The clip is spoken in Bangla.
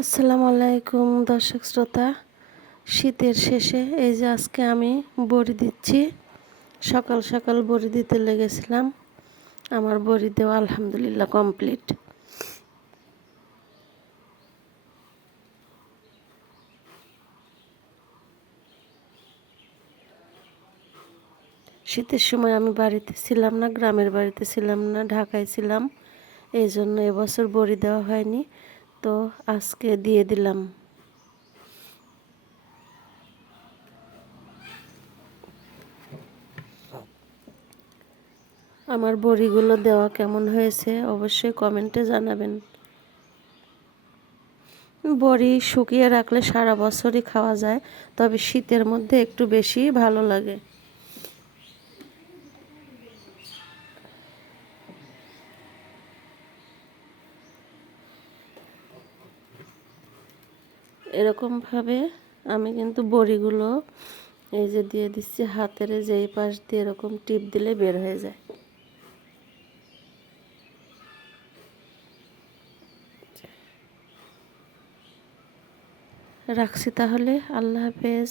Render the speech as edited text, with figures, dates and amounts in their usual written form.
আসসালামু আলাইকুম দর্শক শ্রোতা। শীতের শেষে এই যে আজকে আমি বড়ি দিচ্ছি। সকাল সকাল বড়ি দিতে লেগেছিলাম। আমার বড়ি দেওয়া আলহামদুলিল্লাহ কমপ্লিট। শীতের সময় আমি বাড়িতে ছিলাম না, গ্রামের বাড়িতে ছিলাম না, ঢাকায় ছিলাম। এই জন্য এবছর বড়ি দেওয়া হয়নি, তো আজকে দিয়ে দিলাম। আমার বড়িগুলো দেওয়া কেমন হয়েছে অবশ্যই কমেন্টে জানাবেন। বড়ি শুকিয়ে রাখলে সারা বছরই খাওয়া যায়, তবে শীতের মধ্যে একটু বেশি ভালো লাগে। এরকমভাবে আমি কিন্তু বড়িগুলো এই যে দিয়ে দিচ্ছি হাতের, যে এই পাশ দিয়ে এরকম টিপ দিলে বের হয়ে যায়। রাখছি তাহলে, আল্লাহ হাফেজ।